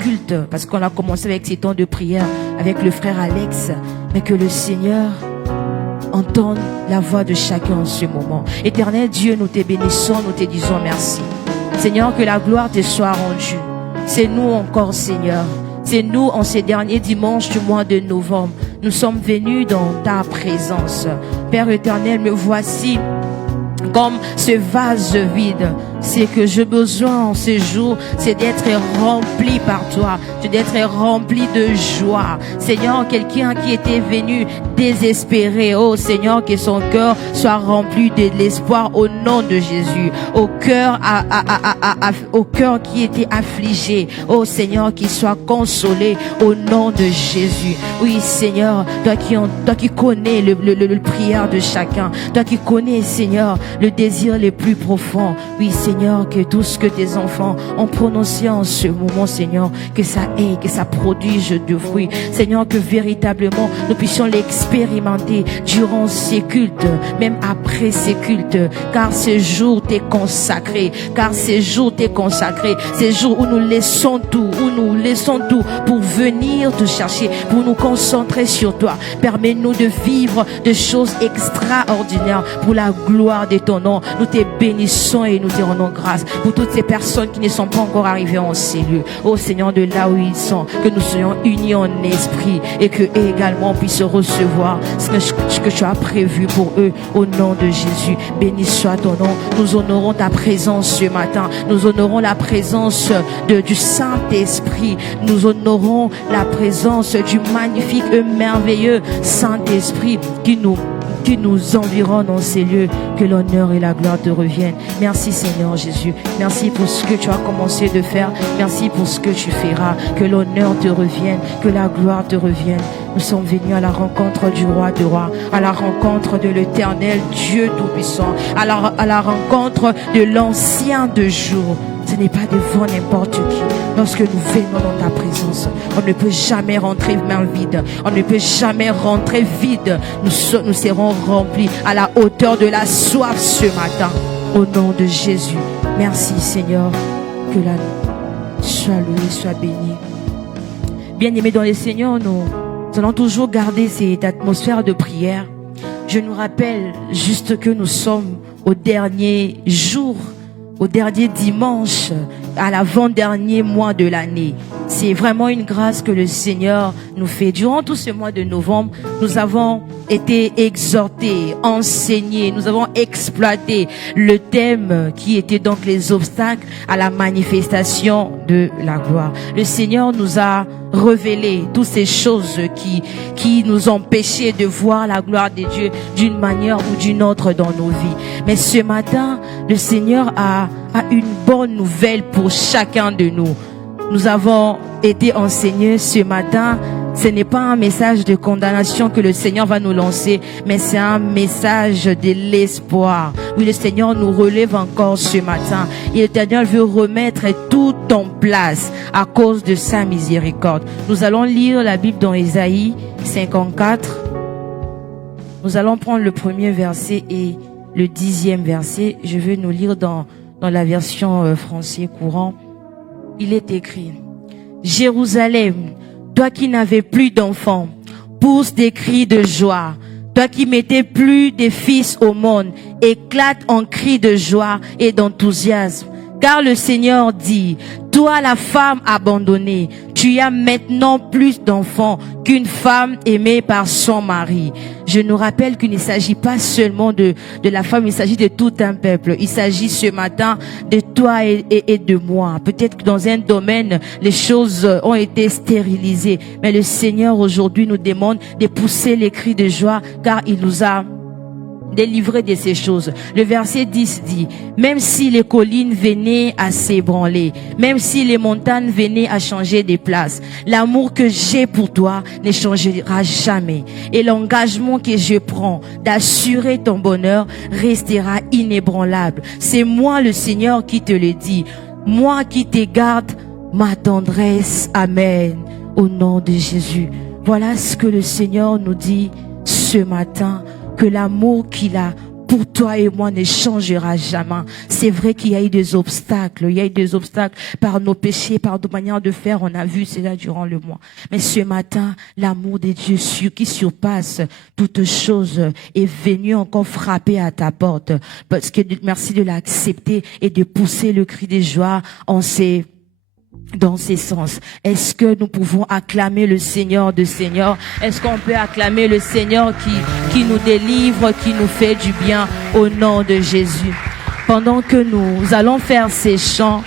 culte, parce qu'on a commencé avec ces temps de prière avec le frère Alex, mais que le Seigneur entende la voix de chacun en ce moment. Éternel Dieu, nous te bénissons, nous te disons merci. Seigneur, que la gloire te soit rendue. C'est nous encore, Seigneur. C'est nous en ces derniers dimanches du mois de novembre. Nous sommes venus dans ta présence. Père éternel, me voici comme ce vase vide. C'est que j'ai besoin en ces jours, c'est d'être rempli par toi, c'est d'être rempli de joie. Seigneur, quelqu'un qui était venu désespéré, oh Seigneur, que son cœur soit rempli de l'espoir au nom de Jésus. Au cœur qui était affligé, oh Seigneur, qu'il soit consolé au nom de Jésus. Oui Seigneur, toi qui connais le prière de chacun, toi qui connais Seigneur le désir le plus profond. Oui Seigneur, que tout ce que tes enfants ont prononcé en ce moment, Seigneur, que ça produise de fruits. Seigneur, que véritablement nous puissions l'expérimenter durant ces cultes, même après ces cultes, car ces jours t'est consacré, ces jours où nous laissons tout, pour venir te chercher, pour nous concentrer sur toi. Permets-nous de vivre de choses extraordinaires pour la gloire de ton nom. Nous te bénissons et nous te rendons grâce pour toutes ces personnes qui ne sont pas encore arrivées en ces lieux. Oh Seigneur, de là où ils sont, que nous soyons unis en esprit et que eux également puissent recevoir ce que tu as prévu pour eux au nom de Jésus. Béni soit ton nom. Nous honorons ta présence ce matin. Nous honorons la présence du Saint-Esprit. Nous honorons la présence du magnifique et merveilleux Saint-Esprit qui nous environne dans ces lieux. Que l'honneur et la gloire te reviennent. Merci Seigneur Jésus. Merci pour ce que tu as commencé de faire. Merci pour ce que tu feras. Que l'honneur te revienne, que la gloire te revienne. Nous sommes venus à la rencontre du roi de rois, à la rencontre de l'Éternel Dieu Tout-Puissant, à la rencontre de l'Ancien de jours. Ce n'est pas devant n'importe qui. Lorsque nous venons dans ta présence, on ne peut jamais rentrer main vide. On ne peut jamais rentrer vide. Nous serons remplis à la hauteur de la soif ce matin. Au nom de Jésus. Merci Seigneur. Que la soit loué, soit béni. Bien-aimés dans le Seigneur, nous allons toujours garder cette atmosphère de prière. Je nous rappelle juste que nous sommes au dernier jour, au dernier dimanche, à l'avant-dernier mois de l'année. C'est vraiment une grâce que le Seigneur nous fait. Durant tout ce mois de novembre, nous avons été exhortés, enseignés, nous avons exploité le thème qui était donc les obstacles à la manifestation de la gloire. Le Seigneur nous a révélé toutes ces choses qui nous empêchaient de voir la gloire de Dieu d'une manière ou d'une autre dans nos vies. Mais ce matin, le Seigneur a une bonne nouvelle pour chacun de nous. Nous avons été enseignés ce matin. Ce n'est pas un message de condamnation que le Seigneur va nous lancer, mais c'est un message de l'espoir. Oui, le Seigneur nous relève encore ce matin. Et l'Éternel veut remettre tout en place à cause de sa miséricorde. Nous allons lire la Bible dans Ésaïe 54. Nous allons prendre le premier verset et le 10e verset. Je vais nous lire dans la version français courant. Il est écrit: Jérusalem, toi qui n'avais plus d'enfants, pousse des cris de joie. Toi qui mettais plus de fils au monde, éclate en cris de joie et d'enthousiasme. Car le Seigneur dit, toi la femme abandonnée, tu as maintenant plus d'enfants qu'une femme aimée par son mari. Je nous rappelle qu'il ne s'agit pas seulement de la femme, il s'agit de tout un peuple. Il s'agit ce matin de toi et de moi. Peut-être que dans un domaine, les choses ont été stérilisées. Mais le Seigneur aujourd'hui nous demande de pousser les cris de joie car il nous a délivré de ces choses. Le verset 10 dit, même si les collines venaient à s'ébranler, même si les montagnes venaient à changer de place, l'amour que j'ai pour toi ne changera jamais. Et l'engagement que je prends d'assurer ton bonheur restera inébranlable. C'est moi le Seigneur qui te le dit. Moi qui te garde ma tendresse. Amen. Au nom de Jésus. Voilà ce que le Seigneur nous dit ce matin. Que l'amour qu'il a pour toi et moi ne changera jamais. C'est vrai qu'il y a eu des obstacles. Il y a eu des obstacles par nos péchés, par nos manières de faire. On a vu cela durant le mois. Mais ce matin, l'amour de Dieu qui surpasse toute chose est venu encore frapper à ta porte. Parce que merci de l'accepter et de pousser le cri de joie dans ces sens. Est-ce que nous pouvons acclamer le Seigneur de Seigneurs? Est-ce qu'on peut acclamer le Seigneur qui nous délivre, qui nous fait du bien au nom de Jésus? Pendant que nous allons faire ces chants,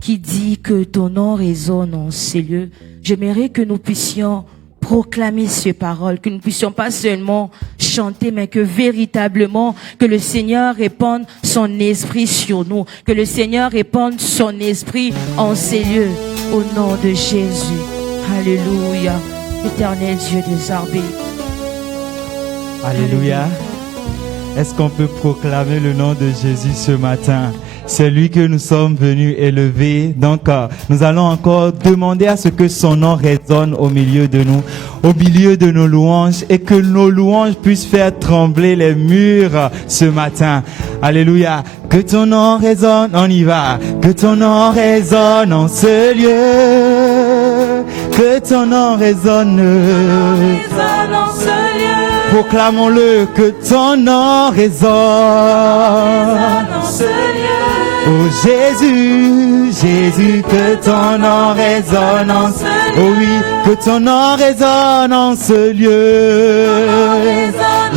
qui dit que ton nom résonne en ces lieux, j'aimerais que nous puissions proclamer ces paroles, que nous puissions pas seulement chanter, mais que véritablement, que le Seigneur répande son esprit sur nous, que le Seigneur répande son esprit en ces lieux, au nom de Jésus. Alléluia, éternel Dieu des armées. Alléluia. Est-ce qu'on peut proclamer le nom de Jésus ce matin? C'est lui que nous sommes venus élever. Donc, nous allons encore demander à ce que son nom résonne au milieu de nous, au milieu de nos louanges, et que nos louanges puissent faire trembler les murs ce matin. Alléluia. Que ton nom résonne, on y va. Que ton nom résonne en ce lieu. Que ton nom résonne. Proclamons-le, que ton nom résonne en ce lieu. Oh Jésus, Jésus, que ton nom résonne en ce lieu. Oh oui, que ton nom résonne en ce lieu.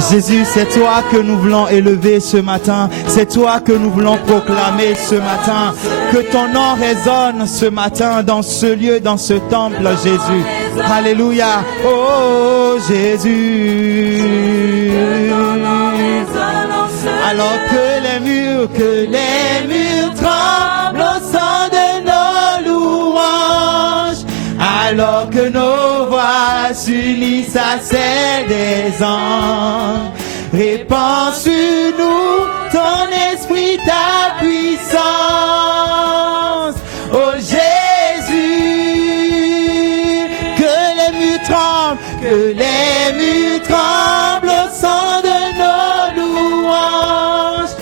Jésus, c'est toi que nous voulons élever ce matin. C'est toi que nous voulons proclamer ce matin. Que ton nom résonne ce matin dans ce lieu, dans ce temple, Jésus. Alléluia. Oh Jésus. Alors que les murs tremblent au son de nos louanges, alors que nos voix s'unissent à celles des anges, répands sur nous ton esprit, ta puissance. Oh Jésus, que les murs tremblent, que les murs tremblent au son de nos louanges,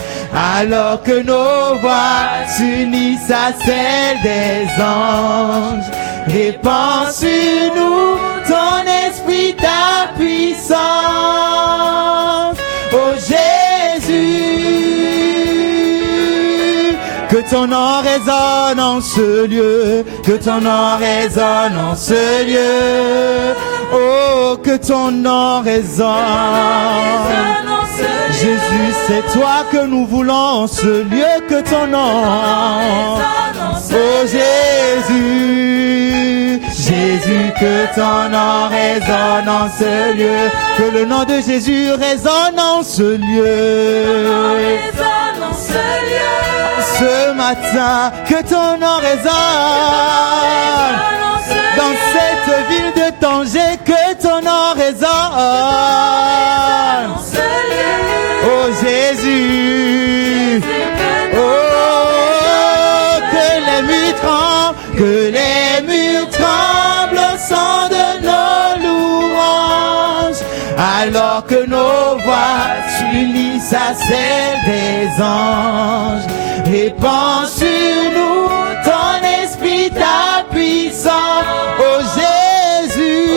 alors que nos voix s'unissent à celles des anges. Répands sur nous ton esprit, ta puissance. Oh Jésus, que ton nom résonne en ce lieu, que ton nom résonne en ce lieu. Oh, que ton nom résonne. Jésus, c'est toi que nous voulons en ce lieu, que ton nom. Oh Jésus, Jésus, que ton nom résonne en ce lieu, que le nom de Jésus résonne en ce lieu. Ce matin, que ton nom résonne dans cette ville de Tanger, que ton nom résonne. Oh Jésus, oh, que les murs tremblent au son de nos louanges, alors que nos voix s'unissent à celles des anges. Répands sur nous ton esprit, ta puissance. Oh Jésus,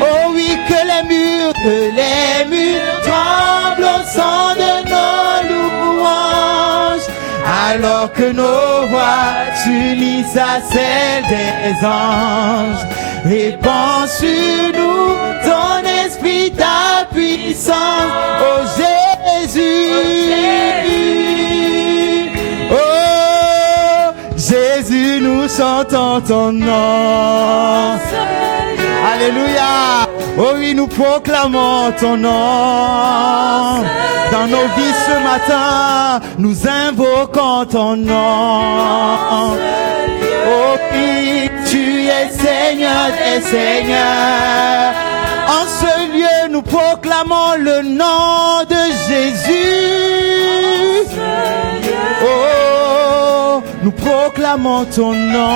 oh oui, que les murs tremblent au son de nos louanges, alors que nos voix s'unissent à celles des anges. Répands sur nous ton esprit, ta puissance. Oh Jésus, oh Jésus, nous chantons ton nom. Alléluia. Oh oui, nous proclamons ton nom. Dans nos vies ce matin, nous invoquons ton nom. Oh oui, tu es Seigneur des Seigneurs. En ce lieu, nous proclamons le nom de Jésus. Oh, nous proclamons ton nom.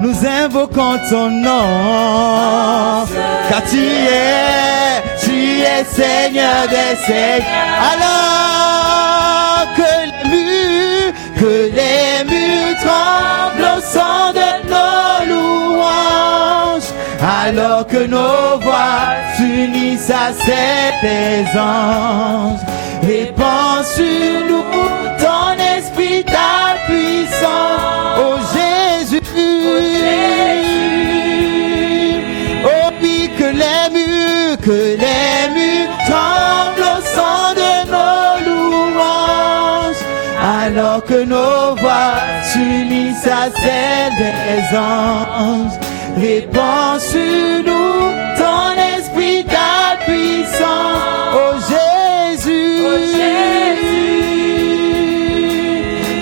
nous invoquons ton nom. Car tu es Seigneur des seigneurs. Alors que les murs tremblent au son de nos louanges, alors que nos voix s'unissent à celles des anges. Répands sur nous ton esprit, ta puissance, ô Jésus. Oh oui, que les murs tremblent au son de nos louanges, alors que nos voix s'unissent à celles des anges. Répands sur nous ton esprit, ta puissance, ô Jésus.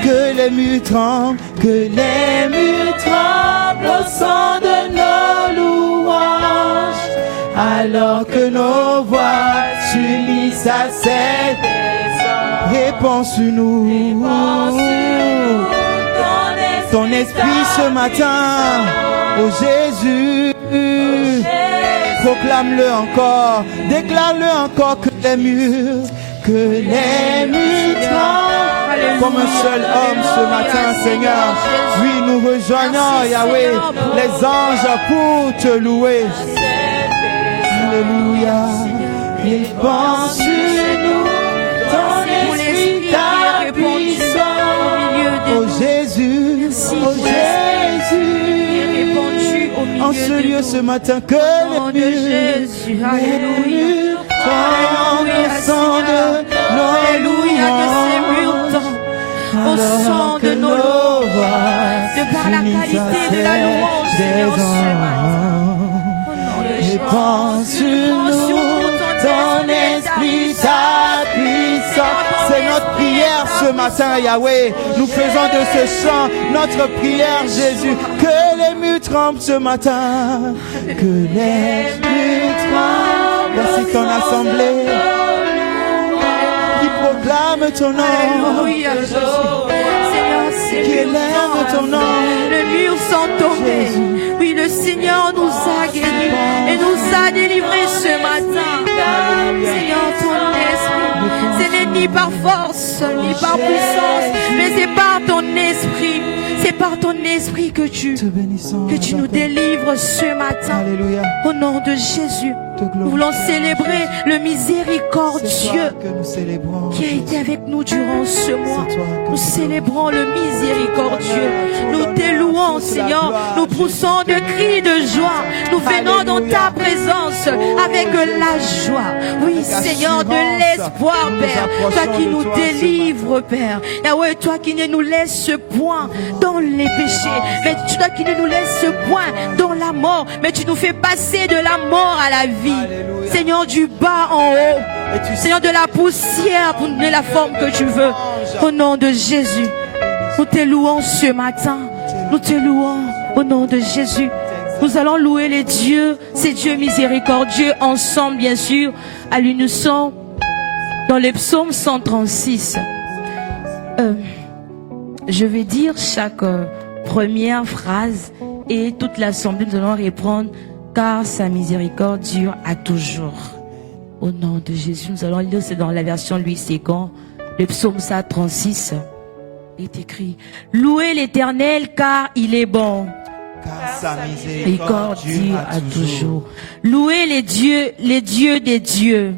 Que les murs tremblent au son de nos louanges, alors que nos voix s'unissent à celles des anges. Répands sur nous ton esprit ce matin, ô Jésus. Proclame-le encore, déclare-le encore, que les murs tremblent comme un seul homme ce matin, Seigneur. Oui, nous rejoignons, Yahweh, les anges pour te louer. Alléluia. Répands sur nous ton esprit, ta puissance, ô Jésus, ô Jésus. En ce lieu ce matin, que les murs tremblent au son de nos louanges, au son de nos louanges, de par la qualité de la louange, Seigneur, ce matin. Répands sur nous ton esprit, ta puissance. C'est notre prière ce matin, Yahweh. Nous faisons de ce chant notre prière, Jésus. Que les murs tremblent ce matin, que les murs tremblent. Voici ton assemblée qui proclame ton nom, Alléluia, Jésus. qui élève ton nom. Les murs sont tombés. Oui, le Seigneur nous a guéris et nous a délivrés ce matin. Seigneur, ton esprit, ce n'est ni par force, ni par puissance, mais c'est par ton esprit. C'est par ton esprit que tu nous délivres ce matin. Alléluia. Au nom de Jésus, nous voulons célébrer le miséricordieux qui a été avec nous durant ce mois. Nous célébrons le miséricordieux. Nous t'élouons, Seigneur. Nous poussons de cris de joie. Nous venons dans ta présence avec la joie. Oui, Seigneur, de l'espoir, Père. Toi qui nous délivres, Père. Yahweh, toi qui ne nous laisses point dans les péchés, mais toi qui ne nous laisses point dans la mort, mais tu nous fais passer de la mort à la vie. Alléluia. Seigneur, du bas en haut, Seigneur, de la poussière pour donner la forme que tu veux. Au nom de Jésus, nous te louons ce matin. Nous te louons au nom de Jésus. Nous allons louer les dieux, ces dieux miséricordieux, ensemble, bien sûr, à l'unisson, dans le psaume 136. Je vais dire chaque première phrase et toute l'assemblée, nous allons répondre, car sa miséricorde dure à toujours. Au nom de Jésus, nous allons lire, c'est dans la version Louis II, le psaume 136. Il est écrit, louez l'Éternel car il est bon. Car sa miséricorde dure à toujours. Louez les dieux des dieux.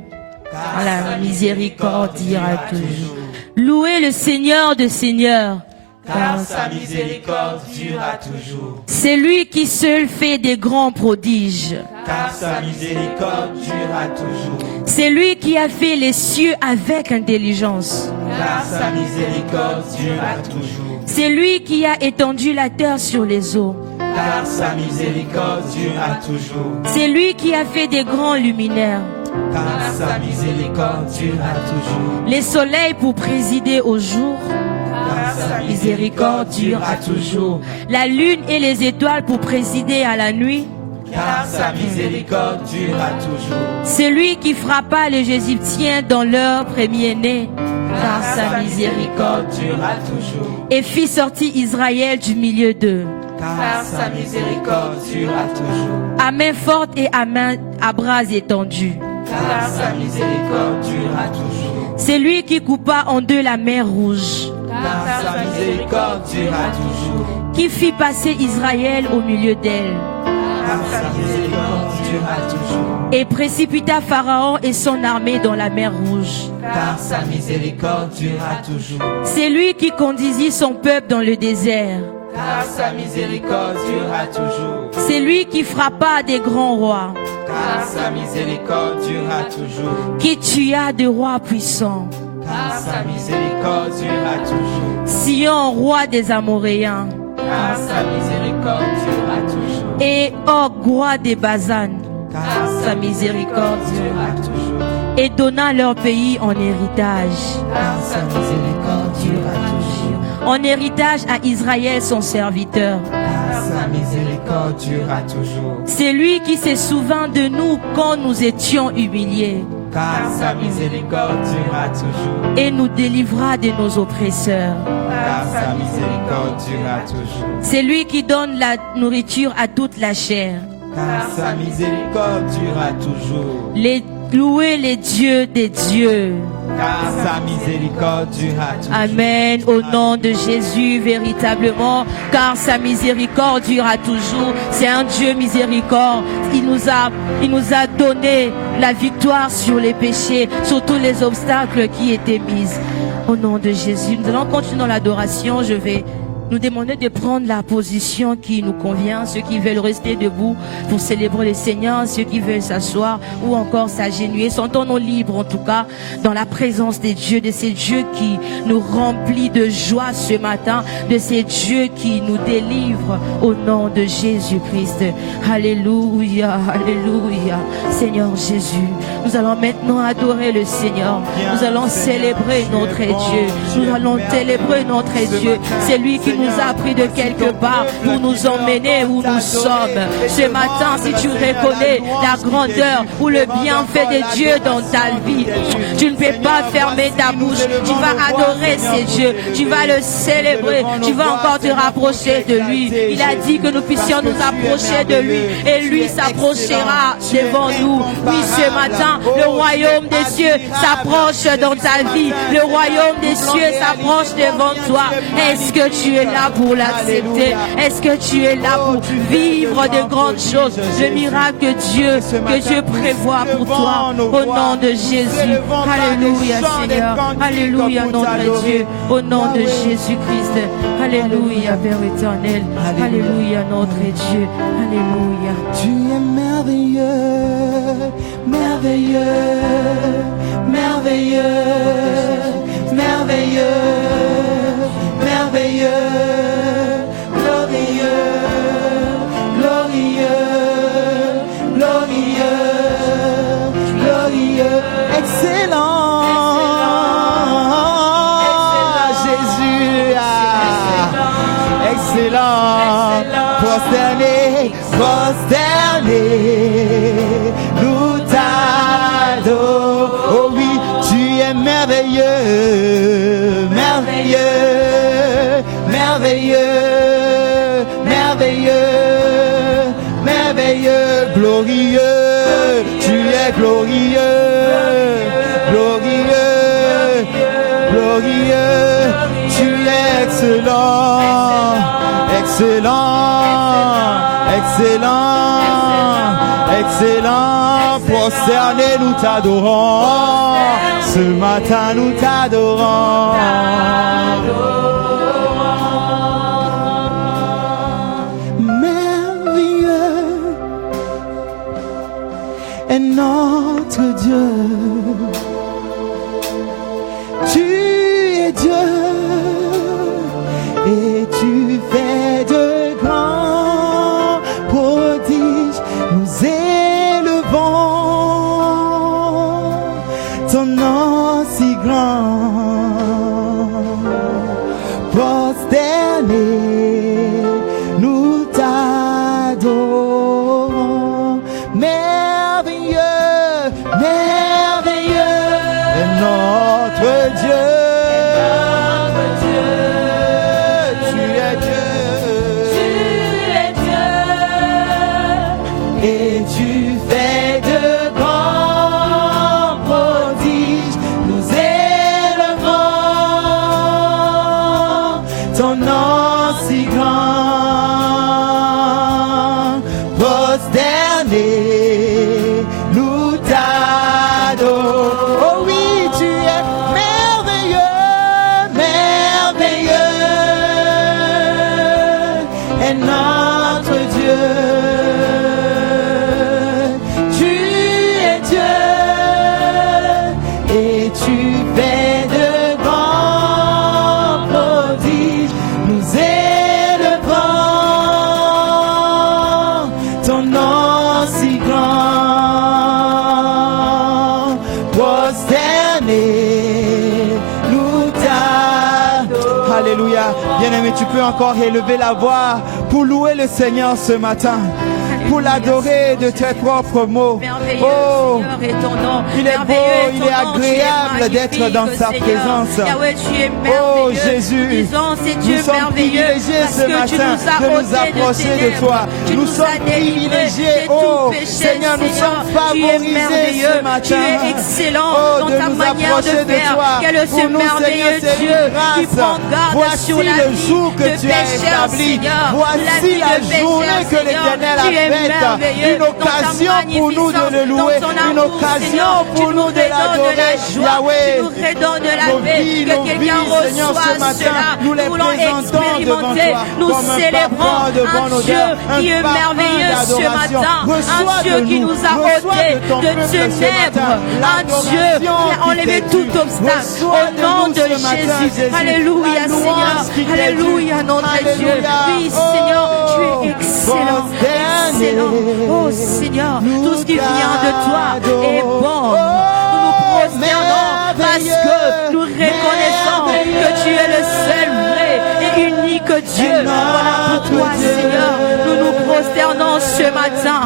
Car la miséricorde dure à toujours. Louez le Seigneur des seigneurs. Car sa miséricorde dure à toujours. C'est lui qui seul fait des grands prodiges. Car sa miséricorde dure à toujours. C'est lui qui a fait les cieux avec intelligence. Car sa miséricorde dure à toujours. C'est lui qui a étendu la terre sur les eaux. Car sa miséricorde dure à toujours. C'est lui qui a fait des grands luminaires. Car sa miséricorde dure à toujours. Les soleils pour présider au jour. Car sa Miséricorde dure à toujours. La lune et les étoiles pour présider à la nuit. Car sa miséricorde dure à toujours. C'est lui qui frappa les Égyptiens dans leur premier-né. Car sa miséricorde dure à toujours. et fit sortir Israël du milieu d'eux. car sa miséricorde durera toujours. À main forte et à bras étendus, Car sa miséricorde durera toujours. c'est lui qui coupa en deux la mer Rouge, Car sa miséricorde durera toujours. qui fit passer Israël au milieu d'elle, Car sa miséricorde durera toujours. et précipita Pharaon et son armée dans la mer Rouge. Car sa miséricorde durera toujours. C'est lui qui conduisit son peuple dans le désert. Car sa miséricorde durera toujours. C'est lui qui frappa des grands rois, Car sa miséricorde durera toujours. qui tua de rois puissants. Car sa miséricorde durera toujours. Sion, roi des Amoréens, Car sa miséricorde durera toujours. et Og, roi des Basan, Car sa miséricorde durera toujours. et donna leur pays en héritage. Car sa miséricorde durera toujours. En héritage à Israël son serviteur. Car sa miséricorde durera toujours. C'est lui qui se souvint de nous quand nous étions humiliés Car sa miséricorde durera toujours. et nous délivra de nos oppresseurs. Car sa miséricorde durera toujours. C'est lui qui donne la nourriture à toute la chair. Car sa miséricorde durera toujours. Louez les dieux des dieux. Car sa miséricorde durera toujours. Amen. Au nom de Jésus, véritablement, car sa miséricorde durera toujours. C'est un Dieu miséricorde. Il nous a donné la victoire sur les péchés, sur tous les obstacles qui étaient mis. Au nom de Jésus, nous allons continuer dans l'adoration. Je vais nous demander de prendre la position qui nous convient, ceux qui veulent rester debout pour célébrer le Seigneur, ceux qui veulent s'asseoir ou encore s'agenouiller. Sentons-nous libres en tout cas dans la présence des dieux, de ces dieux qui nous remplit de joie ce matin, de ces dieux qui nous délivrent au nom de Jésus-Christ. Alléluia, alléluia. Seigneur Jésus, nous allons maintenant adorer le Seigneur. Nous allons célébrer notre Dieu. Nous allons célébrer notre Dieu. C'est lui qui nous a pris de quelque part pour nous emmener où nous sommes. Ce matin, si tu reconnais la grandeur ou le bienfait de Dieu dans ta vie, tu ne peux pas fermer ta bouche. Tu vas adorer ces dieux. Tu vas le célébrer. Tu vas encore te rapprocher de lui. Il a dit que nous puissions nous approcher de lui et lui s'approchera devant nous. Oui, ce matin, le royaume des cieux s'approche dans ta vie. Le royaume des cieux s'approche devant toi. Est-ce que tu es là pour l'accepter? Est-ce que tu es là pour vivre de grandes choses, le miracle que Dieu prévoit pour toi au nom de Jésus? Alléluia Seigneur, alléluia notre Dieu, au nom de Jésus-Christ. Alléluia Père éternel, alléluia notre Dieu, alléluia. Tu es merveilleux, merveilleux, merveilleux, merveilleux, merveilleux, glorieux, glorieux, glorieux, glorieux, excellent, Jésus, excellent, prosterné, prosterné, nous t'adorons. Oh oui, tu es merveilleux, merveilleux, merveilleux, merveilleux, merveilleux, glorieux, tu es glorieux, glorieux, glorieux, tu es excellent, excellent, excellent, excellent, prosterné, nous t'adorons, ce matin nous t'adorons. Merveilleux est notre Dieu, tu es Dieu et tu fais de grands prodiges, nous élevons ton nom si grand, prosterné, nous t'adorons, merveilleux, merveilleux est notre Dieu. Tu es Dieu, ton nom si grand, prosterné, nous t'adorons. Oh oui, tu es merveilleux, merveilleux, et notre Dieu. Tu es Dieu, et tu fais de grands prodiges, nous élevons ton nom si grand, prosterné, nous t'adorons. Alléluia. Bien-aimé, tu peux encore élever la voix pour louer le Seigneur ce matin, pour l'adorer de tes propres mots. Oh, il est beau, il est agréable d'être dans sa présence. Oh Jésus, nous sommes privilégiés ce matin de nous approcher de toi. Nous sommes privilégiés, oh Seigneur, nous sommes favorisés ce matin. Oh, de nous approcher de toi. Pour nous, Seigneur, c'est une grâce. Voici le jour que tu as établi. Voici la journée que l'Éternel a faite. Une occasion pour nous de le louer, une occasion pour nous de l'adorer. Yahweh, nos vies, Seigneur, ce matin, nous les présentons devant toi. Nous célébrons un Dieu qui est merveilleux ce matin, un Dieu qui nous a ôté de ténèbres, un Dieu qui a enlevé tout obstacle au nom de Jésus. Alléluia Seigneur, alléluia notre Dieu. Oui Seigneur, tu es excellent, excellent. Oh Seigneur, tout ce qui vient de toi est bon. Nous nous prosternons parce que nous reconnaissons que tu es le seul vrai et unique Dieu. Voilà pourquoi Seigneur, nous nous prosternons ce matin.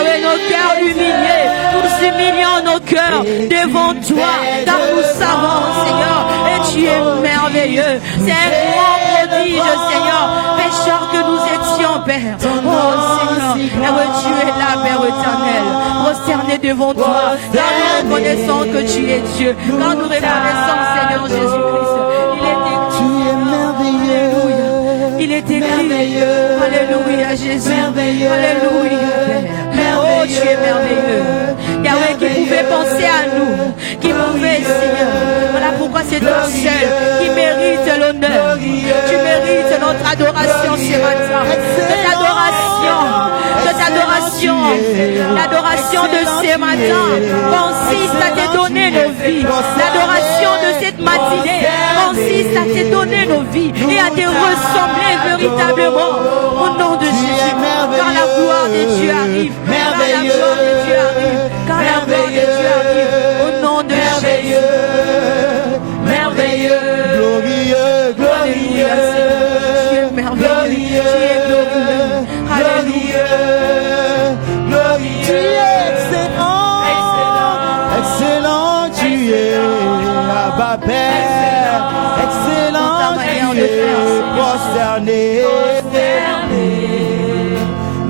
Avec nos cœurs humiliés, nous humilions nos cœurs devant toi, car nous savons Seigneur, et tu es merveilleux. C'est un grand prodige Seigneur, pécheurs que nous étions Père. Oh Seigneur, tu es là Père éternel, prosterné devant toi, car nous reconnaissons que tu es Dieu, car nous reconnaissons Seigneur Jésus-Christ. Il est écrit, alléluia Jésus, alléluia Père. Oh tu es merveilleux. Yahweh qui pouvait penser à nous, qui pouvait Seigneur. Voilà pourquoi c'est toi seul qui mérite l'honneur. Tu mérites notre adoration ce matin. Cette adoration, l'adoration de ce matin consiste à te donner nos vies. L'adoration de cette matinée consiste à te donner nos vies et à te ressembler véritablement au nom de Jésus. Car la gloire de Dieu arrive. Car la gloire de Dieu arrive. Car la gloire de Dieu arrive. Au nom de Jésus. Merveilleux. Glorieux, glorieux. Tu es merveilleux. Tu es glorieux. Alléluia. Tu es excellent. Excellent, tu es Abba Père. Excellent, tu es prosterné.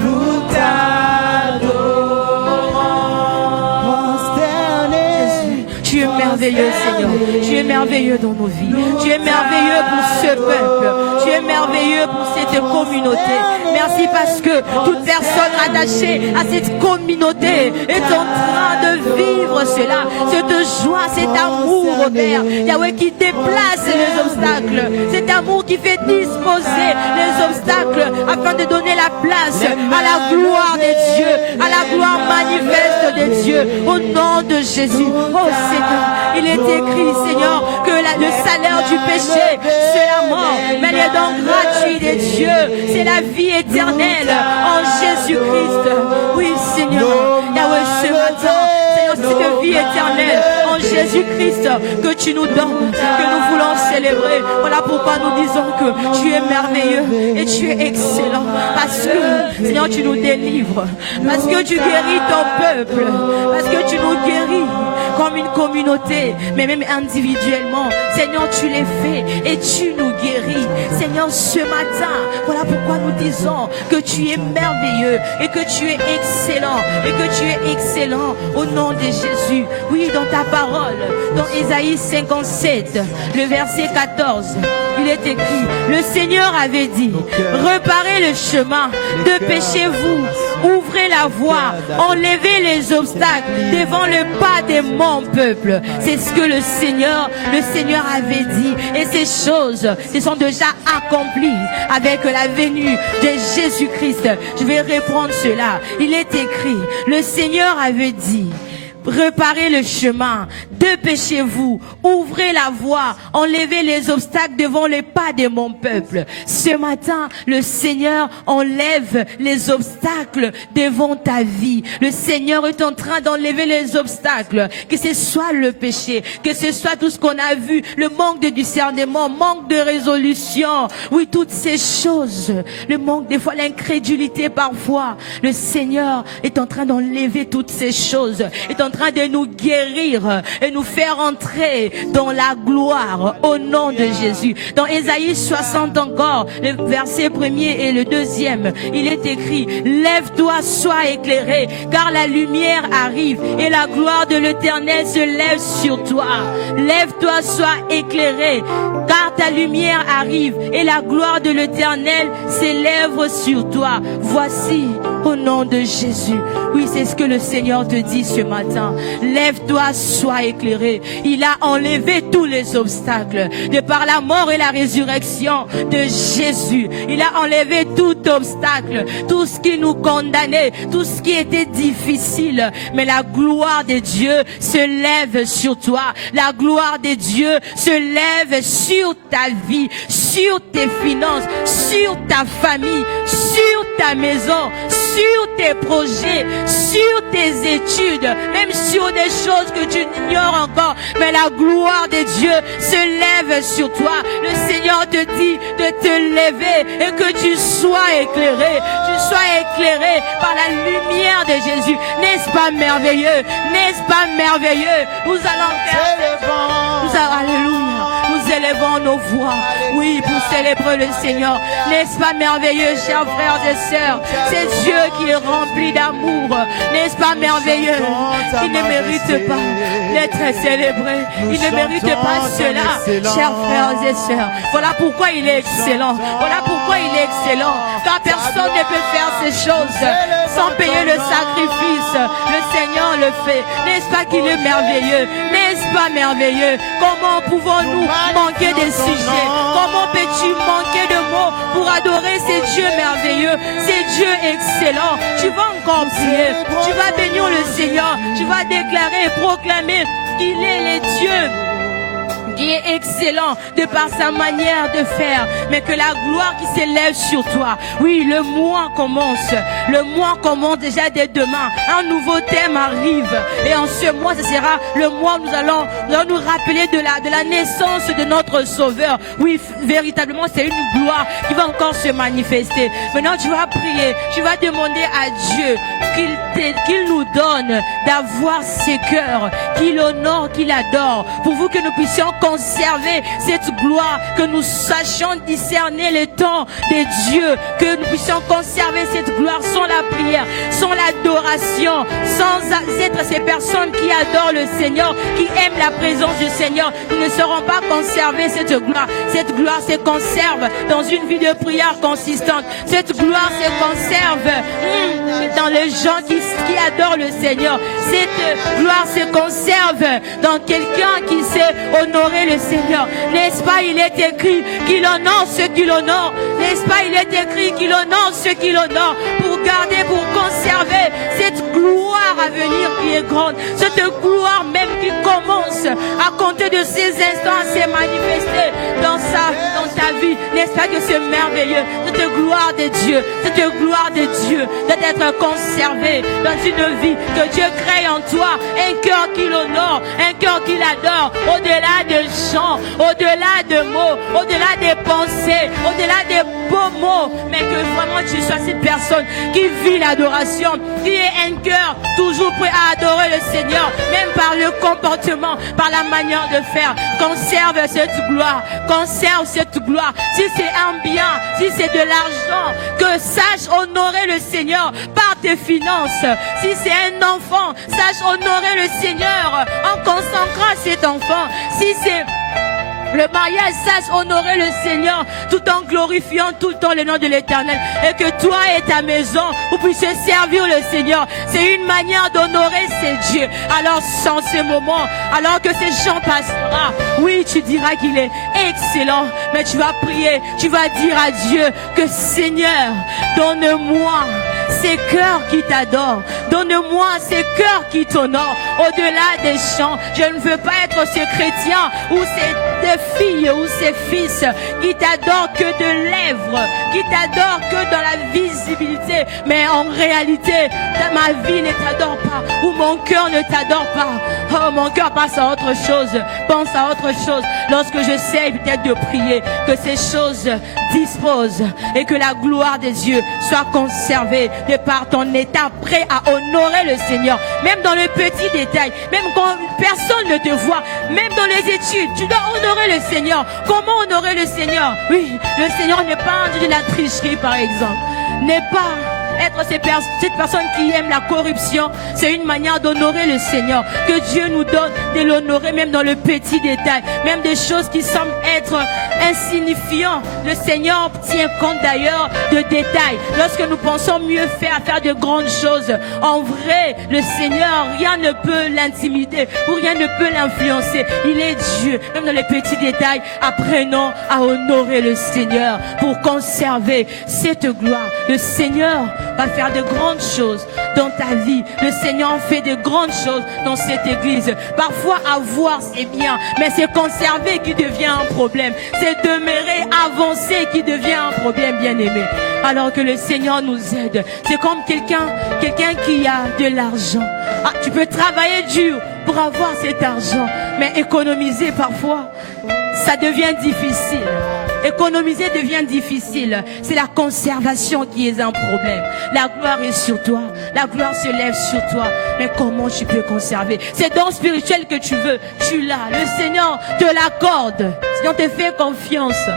Nous t'adorons. Prosterné. Tu es merveilleux, Seigneur. Tu es merveilleux dans nos vies. Tu es merveilleux pour ce peuple. Tu es merveilleux pour cette communauté. Merci parce que toute personne attachée à cette communauté est en train de vivre cela. Cette joie, cet amour, oh Père. Yahweh qui déplace les obstacles. Cet amour qui fait disposer les obstacles afin de donner la place à la gloire de Dieu, à la gloire manifeste de Dieu. Au nom de Jésus. Oh Seigneur, il est écrit, Seigneur, que le salaire du péché, c'est la mort. Mais le don gratuit de Dieu, c'est la vie éternelle en Jésus-Christ. Oui, Seigneur, Yahweh, ce matin, Seigneur, cette vie éternelle en Jésus-Christ que tu nous donnes, que nous voulons célébrer. Voilà pourquoi nous disons que tu es merveilleux et tu es excellent. Parce que, Seigneur, tu nous délivres. Parce que tu guéris ton peuple. Parce que tu nous guéris comme une communauté, mais même individuellement. Seigneur, tu les fais et tu nous guéris. Seigneur, en ce matin, voilà pourquoi nous disons que tu es merveilleux et que tu es excellent et que tu es excellent au nom de Jésus. Oui, dans ta parole, dans Ésaïe 57, le verset 14, il est écrit, le Seigneur avait dit, réparez le chemin, dépêchez-vous, ouvrez la voie, enlevez les obstacles devant le pas de mon peuple. C'est ce que le Seigneur avait dit. Et ces choses se sont déjà accomplies avec la venue de Jésus-Christ. Je vais reprendre cela. Il est écrit, le Seigneur avait dit, réparez le chemin, dépêchez-vous, ouvrez la voie, enlevez les obstacles devant les pas de mon peuple. Ce matin, le Seigneur enlève les obstacles devant ta vie. Le Seigneur est en train d'enlever les obstacles, que ce soit le péché, que ce soit tout ce qu'on a vu, le manque de discernement, manque de résolution, oui, toutes ces choses, le manque des fois, l'incrédulité parfois. Le Seigneur est en train d'enlever toutes ces choses, est en train de nous guérir et nous faire entrer dans la gloire au nom de Jésus. Dans Ésaïe 60 encore, le verset 1er et le 2e, il est écrit, lève-toi, sois éclairé, car la lumière arrive et la gloire de l'Éternel se lève sur toi. Lève-toi, sois éclairé, car ta lumière arrive et la gloire de l'Éternel s'élève sur toi. Voici, au nom de Jésus. Oui, c'est ce que le Seigneur te dit ce matin. Lève-toi, sois éclairé. Il a enlevé tous les obstacles. De par la mort et la résurrection de Jésus, il a enlevé tout obstacle, tout ce qui nous condamnait, tout ce qui était difficile. Mais la gloire de Dieu se lève sur toi. La gloire de Dieu se lève sur ta vie, sur tes finances, sur ta famille, sur ta maison, sur tes projets, sur tes études, même sur des choses que tu ignores encore. Mais la gloire de Dieu se lève sur toi. Le Seigneur te dit de te lever et que tu sois éclairé. Tu sois éclairé par la lumière de Jésus. N'est-ce pas merveilleux? N'est-ce pas merveilleux? Nous allons faire... Alléluia. Nous élevons nos voix, oui, pour célébrer le Seigneur. N'est-ce pas merveilleux, chers frères et sœurs? C'est Dieu qui est rempli d'amour. N'est-ce pas merveilleux? Il ne mérite pas d'être célébré. Il ne mérite pas cela, chers frères et sœurs. Voilà pourquoi il est excellent. Voilà pourquoi il est excellent. Car personne ne peut faire ces choses sans payer le sacrifice. Le Seigneur le fait. N'est-ce pas qu'il est merveilleux? N'est-ce pas merveilleux? Comment pouvons-nous manquer des sujets? Comment peux-tu manquer de mots pour adorer ces dieux merveilleux, ces dieux excellents? Tu vas encore prier, tu vas bénir le Seigneur, tu vas déclarer et proclamer qu'il est le Dieu qui est excellent de par sa manière de faire, mais que la gloire qui s'élève sur toi. Oui, le mois commence déjà dès demain. Un nouveau thème arrive et en ce mois, ce sera le mois où nous allons nous rappeler de la naissance de notre Sauveur. Oui, véritablement, c'est une gloire qui va encore se manifester. Maintenant, tu vas prier, tu vas demander à Dieu qu'il nous donne d'avoir ses cœurs, qu'il honore, qu'il adore, pour vous que nous puissions conserver cette gloire, que nous sachions discerner le temps de Dieu, que nous puissions conserver cette gloire sans la prière, sans l'adoration, sans être ces personnes qui adorent le Seigneur, qui aiment la présence du Seigneur. Nous ne saurons pas conserver cette gloire. Cette gloire se conserve dans une vie de prière consistante. Cette gloire se conserve dans les gens qui adorent le Seigneur. Cette gloire se conserve dans quelqu'un qui sait honorer le Seigneur. N'est-ce pas, il est écrit qu'il honore ceux qui l'honorent. N'est-ce pas, il est écrit qu'il honore ceux qui l'honorent, pour garder, pour conserver cette gloire à venir qui est grande. Cette gloire même qui commence à compter de ces instants à se manifester dans ta vie. N'est-ce pas que c'est merveilleux? Cette gloire de Dieu, cette gloire de Dieu d'être conservée dans une vie que Dieu crée en toi, un cœur qui l'honore, un cœur qui l'adore, au-delà de chants, au-delà de mots, au-delà des pensées, au-delà des beaux mots, mais que vraiment tu sois cette personne qui vit l'adoration, qui ait un cœur toujours prêt à adorer le Seigneur, même par le comportement, par la manière de faire. Conserve cette gloire, conserve cette gloire. Si c'est un bien, si c'est de l'argent, que sache honorer le Seigneur par tes finances. Si c'est un enfant, sache honorer le Seigneur en consacrant cet enfant. Si c'est le mariage, sache honorer le Seigneur tout en glorifiant tout le temps le nom de l'Éternel. Et que toi et ta maison, vous puissiez servir le Seigneur. C'est une manière d'honorer ces dieux. Alors, sans ce moment, alors que ces chants passeront, oui, tu diras qu'il est excellent. Mais tu vas prier, tu vas dire à Dieu que Seigneur, donne-moi ces cœurs qui t'adorent. Donne-moi ces cœurs qui t'honorent. Au-delà des chants, je ne veux pas être ce chrétien ou ces filles ou ces fils qui t'adorent que de lèvres, qui t'adorent que dans la visibilité, mais en réalité, ma vie ne t'adore pas ou mon cœur ne t'adore pas. Oh, mon cœur passe à autre chose, pense à autre chose. Lorsque j'essaie peut-être de prier, que ces choses disposent et que la gloire des yeux soit conservée de par ton état prêt à honorer le Seigneur, même dans le petit détail, même quand personne ne te voit, même dans les études, tu dois honorer le Seigneur. Comment honorer le Seigneur? Oui, le Seigneur n'est pas un Dieu de la tricherie, par exemple. N'est pas être cette personne qui aime la corruption. C'est une manière d'honorer le Seigneur. Que Dieu nous donne de l'honorer même dans le petit détail, même des choses qui semblent être insignifiantes. Le Seigneur tient compte d'ailleurs de détails. Lorsque nous pensons mieux faire de grandes choses, en vrai, le Seigneur, rien ne peut l'intimider ou rien ne peut l'influencer. Il est Dieu. Même dans les petits détails, apprenons à honorer le Seigneur pour conserver cette gloire. Le Seigneur va faire de grandes choses dans ta vie. Le Seigneur fait de grandes choses dans cette église. Parfois, avoir, c'est bien, mais c'est conserver qui devient un problème. C'est demeurer, avancer qui devient un problème, bien-aimé. Alors que le Seigneur nous aide. C'est comme quelqu'un qui a de l'argent. Ah, tu peux travailler dur pour avoir cet argent, mais économiser parfois, ça devient difficile. Économiser devient difficile. C'est la conservation qui est un problème. La gloire est sur toi. La gloire se lève sur toi. Mais comment tu peux conserver? C'est don spirituel que tu veux. Tu l'as. Le Seigneur te l'accorde. Le Seigneur te fait confiance.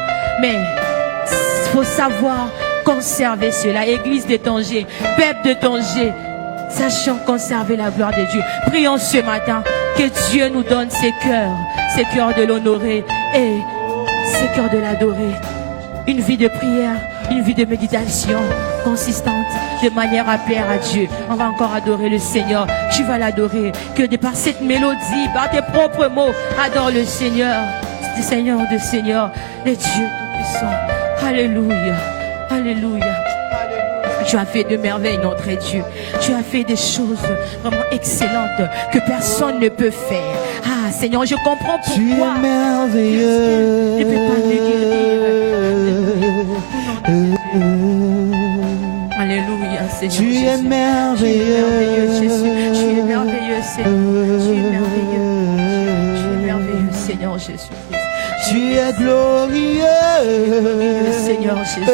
Mais il faut savoir conserver cela. Église de Tanger, peuple de Tanger, sachant conserver la gloire de Dieu. Prions ce matin que Dieu nous donne ces cœurs de l'honorer et ces cœurs de l'adorer. Une vie de prière, une vie de méditation consistante, de manière à plaire à Dieu. On va encore adorer le Seigneur. Tu vas l'adorer. Que de par cette mélodie, par tes propres mots, adore le Seigneur. Le Seigneur de Seigneur, le Dieu Tout-Puissant. Alléluia. Alléluia. Tu as fait de merveilles, notre Dieu. Tu as fait des choses vraiment excellentes que personne ne peut faire. Ah, Seigneur, je comprends pourquoi. Tu es merveilleux. Je ne peux pas te guérir. Alléluia, Seigneur. Tu es merveilleux. Jésus. Tu es merveilleux, Seigneur. Tu es merveilleux. Tu es merveilleux, Seigneur Jésus. Tu es glorieux. Seigneur Jésus.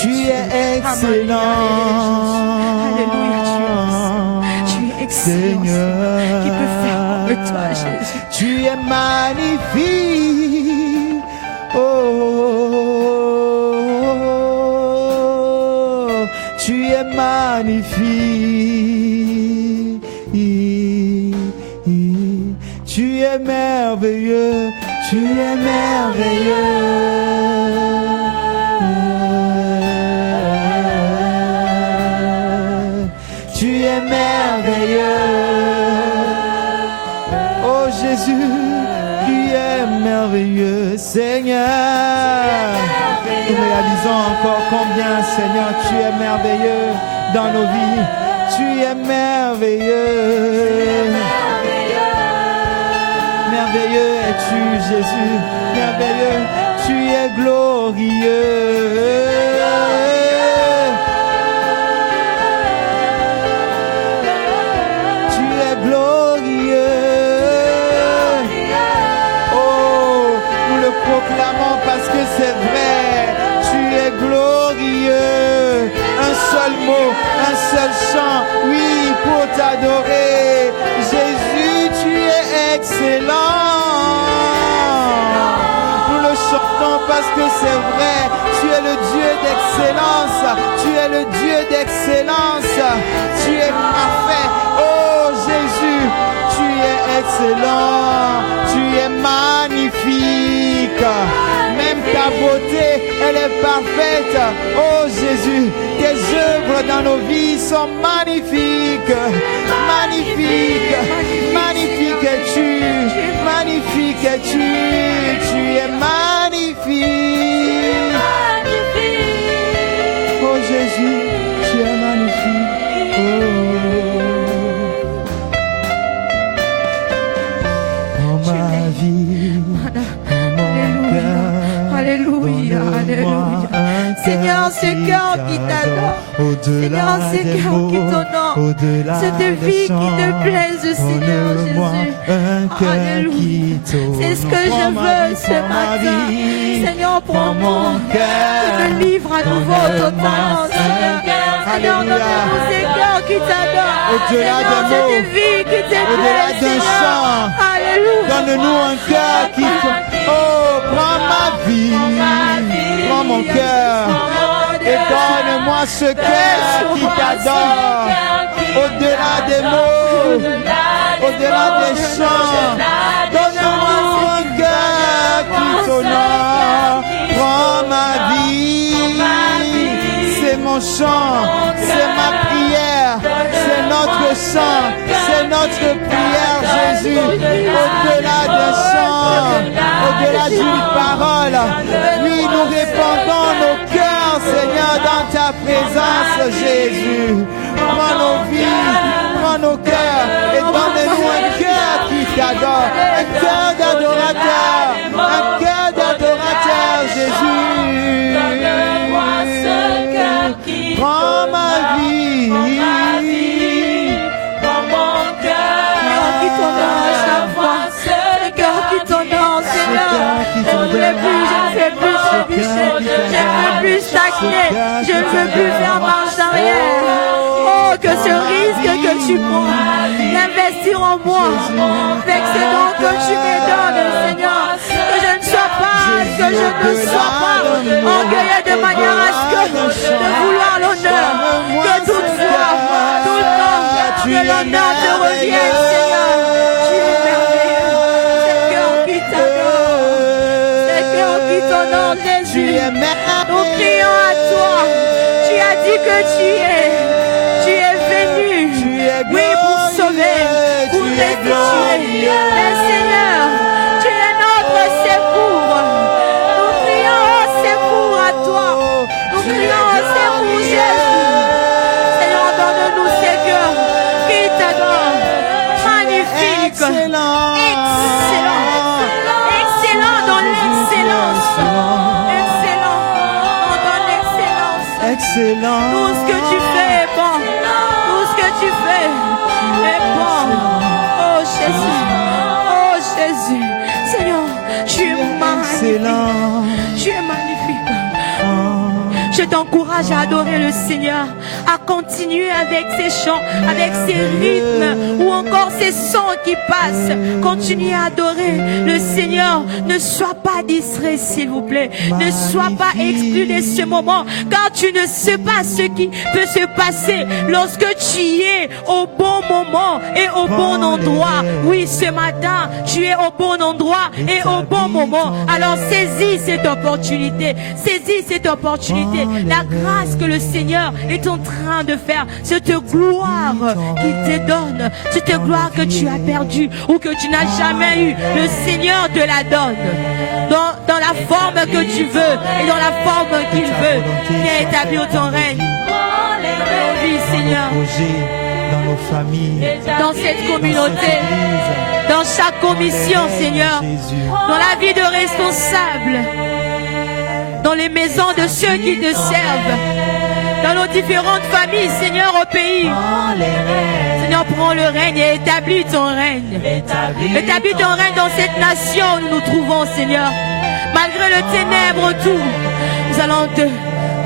Tu es excellent. Alléluia, tu es excellent. Seigneur. Qui peut faire comme toi, Jésus? Tu es magnifique. Oh, tu es magnifique. Tu es merveilleux. Tu es merveilleux. Seigneur, nous réalisons encore combien, Seigneur, tu es merveilleux dans nos vies. Tu es merveilleux. Merveilleux es-tu, Jésus. Merveilleux, tu es glorieux. c'est vrai, tu es glorieux. Un seul mot, un seul chant, oui, pour t'adorer. Jésus, tu es excellent. Nous le chantons parce que c'est vrai, tu es le Dieu d'excellence, tu es le Dieu d'excellence, tu es parfait. Oh Jésus, tu es excellent, tu es magnifique. Même ta beauté, elle est parfaite. Oh Jésus, tes œuvres dans nos vies sont magnifiques. Magnifique, magnifique es-tu, magnifique es-tu, tu es magnifique. Oh Jésus, tu es magnifique. Oh ma vie, Alléluia, alléluia. Seigneur, ce cœur qui t'adore, Seigneur, ce cœur qui t'honore, cette vie qui te plaise, Seigneur Jésus. Alléluia. C'est ce que je veux ce matin. Seigneur, prends-moi, je te livre à nouveau totalement, Seigneur. Seigneur, donne-nous ces cœurs qui t'adorent. Au-delà des mots, cette vie qui te au-delà plaît, d'un chant, Alléluia. donne-nous un cœur qui te... Oh, prends ma vie, prends mon cœur et donne-moi ce cœur qui t'adore. Au-delà des mots, au-delà des chants, donne-moi un cœur qui t'honore. Prends ma vie, c'est mon chant, c'est ma prière, c'est notre chant, c'est notre prière, Jésus. Au-delà des chants, au-delà d'une parole, oui, nous répandons nos cœurs, Seigneur, dans ta présence, Jésus. Prends nos vies, prends nos cœurs et donne-nous un cœur qui t'adore, un cœur d'adorateur, un cœur d'adorateur, Jésus. Prends ma vie, prends mon cœur qui t'honore à chaque fois, le cœur qui t'honore, Seigneur. Je ne voulais plus, je ne fais plus trébucher, je ne veux plus stagner, je ne veux plus faire marche arrière. Oh, que ce risque que tu prends d'investir en moi, avec ce don que tu me donnes, Seigneur, que je ne sois pas orgueilleux de manière à ce que de vouloir l'honneur, que toutefois, tout le temps, que l'honneur te revienne, Seigneur. Tu es merveilleux, c'est le cœur qui t'adore, c'est le cœur qui t'honore, Jésus. Nous crions à toi, tu as dit que tu es venu, oui, pour sauver, pour restituer. Mais Seigneur, tu es notre secours. Nous crions au secours à toi. Nous crions au secours, Jésus. Seigneur, donne-nous ces cœurs qui t'adorent. Magnifique. Excellent. Excellent dans l'excellence. Excellent dans l'excellence. excellent. Tout ce que tu fais est bon. Tout ce que tu fais est bon. Oh Jésus. Oh Jésus. Seigneur, tu es magnifique. Tu es magnifique. Je t'encourage à adorer le Seigneur, à continuer avec ces chants, avec ces rythmes ou encore ces sons qui passent. Continue à adorer le Seigneur. Ne sois pas distrait, s'il vous plaît. Ne sois pas exclu de ce moment, car tu ne sais pas ce qui peut se passer lorsque tu es au bon moment et au bon endroit. Oui, ce matin, tu es au bon endroit et au bon moment. Alors saisis cette opportunité. Saisis cette opportunité. La grâce que le Seigneur est en train de faire, cette gloire qu'il te donne, cette gloire que tu as perdue ou que tu n'as jamais eue, le Seigneur te la donne dans la forme que tu veux et dans la forme qu'il veut. Viens établir ton règne dans nos vies, Seigneur, dans nos familles, dans cette communauté, dans chaque commission, Seigneur, dans la vie de responsables, dans les maisons de ceux qui te servent, dans nos différentes familles, Seigneur, au pays. Seigneur, prends le règne et établis ton règne. Établis ton règne dans cette nation où nous nous trouvons, Seigneur. Malgré le ténèbre autour,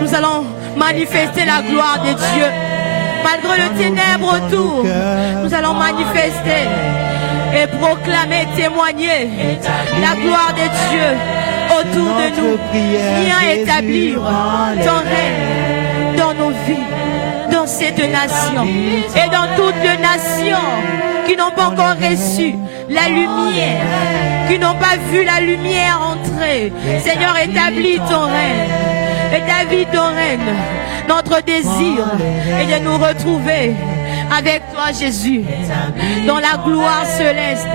nous allons manifester la gloire de Dieu. Malgré le ténèbre autour, nous allons manifester et proclamer, témoigner la gloire de Dieu autour de nous. Viens établir ton règne dans nos vies, dans cette nation et dans toutes les nations qui n'ont pas encore reçu la lumière, qui n'ont pas vu la lumière entrer. Seigneur, établis ton règne. Établis ton règne. Notre désir est de nous retrouver avec toi, Jésus, dans la gloire céleste.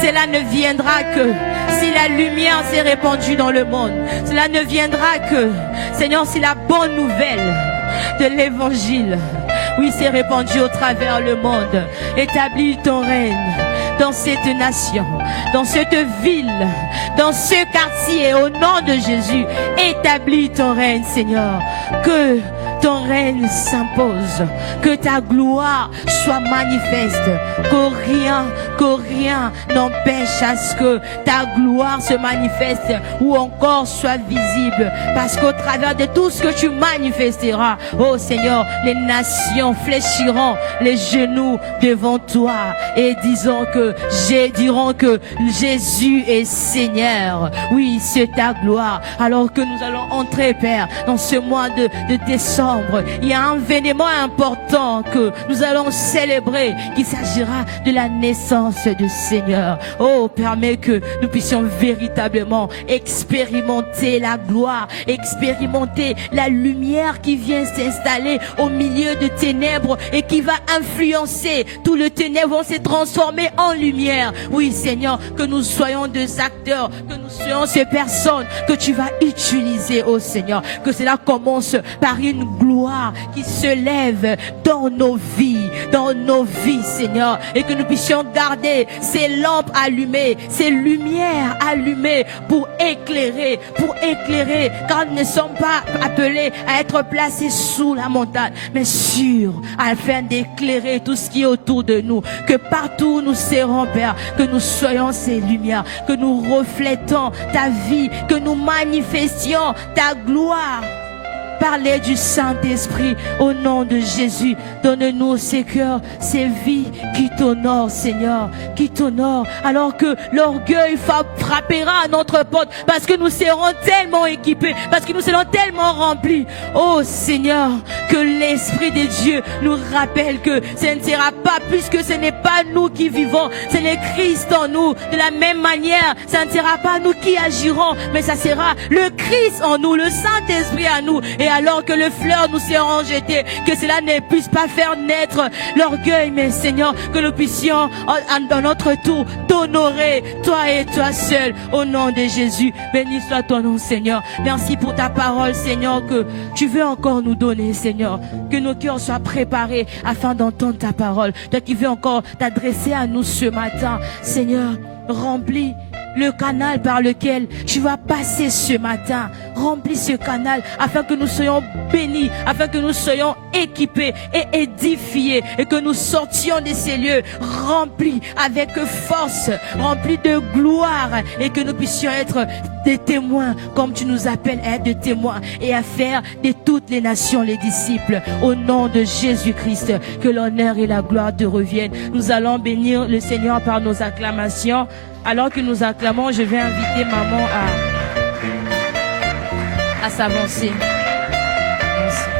Cela ne viendra que si la lumière s'est répandue dans le monde. Cela ne viendra que, Seigneur, si la bonne nouvelle de l'évangile, oui, s'est répandue au travers le monde. Établis ton règne dans cette nation, dans cette ville, dans ce quartier, au nom de Jésus. Établis ton règne, Seigneur. Que ton règne s'impose, que ta gloire soit manifeste, que rien n'empêche à ce que ta gloire se manifeste ou encore soit visible, parce qu'au travers de tout ce que tu manifesteras, oh Seigneur, les nations fléchiront les genoux devant toi et diront que Jésus est Seigneur. Oui, c'est ta gloire. Alors que nous allons entrer, Père, dans ce mois de décembre, il y a un événement important que nous allons célébrer, qu'il s'agira de la naissance du Seigneur. Oh, permets que nous puissions véritablement expérimenter la gloire, expérimenter la lumière qui vient s'installer au milieu de ténèbres et qui va influencer tout le ténèbre, vont se transformer en lumière. Oui, Seigneur, que nous soyons des acteurs, que nous soyons ces personnes que tu vas utiliser, oh Seigneur, que cela commence par une gloire qui se lève dans nos vies, Seigneur, et que nous puissions garder ces lampes allumées, ces lumières allumées pour éclairer, car nous ne sommes pas appelés à être placés sous la montagne, mais afin d'éclairer tout ce qui est autour de nous, que partout où nous serons, Père, que nous soyons ces lumières, que nous reflétons ta vie, que nous manifestions ta gloire. Parlez du Saint-Esprit au nom de Jésus. Donne-nous ces cœurs, ces vies qui t'honorent, Seigneur, qui t'honorent, alors que l'orgueil frappera à notre porte, parce que nous serons tellement équipés, parce que nous serons tellement remplis. Oh Seigneur, que l'Esprit de Dieu nous rappelle que ce ne sera pas, puisque ce n'est pas nous qui vivons, c'est le Christ en nous. De la même manière, ça ne sera pas nous qui agirons, mais ça sera le Christ en nous, le Saint-Esprit à nous. Et alors que le fleur nous sera jeté, que cela ne puisse pas faire naître l'orgueil, mais Seigneur, que nous puissions dans notre tour t'honorer, toi et toi seul, au nom de Jésus. Béni soit ton nom, Seigneur. Merci pour ta parole, Seigneur, que tu veux encore nous donner, Seigneur. Que nos cœurs soient préparés afin d'entendre ta parole. Toi qui veux encore t'adresser à nous ce matin, Seigneur, remplis le canal par lequel tu vas passer ce matin. Remplis ce canal afin que nous soyons bénis, afin que nous soyons équipés et édifiés, et que nous sortions de ces lieux remplis avec force, remplis de gloire, et que nous puissions être des témoins comme tu nous appelles à être des témoins, et à faire de toutes les nations les disciples. Au nom de Jésus-Christ, que l'honneur et la gloire te reviennent. Nous allons bénir le Seigneur par nos acclamations. Alors que nous acclamons, je vais inviter maman à s'avancer. Merci.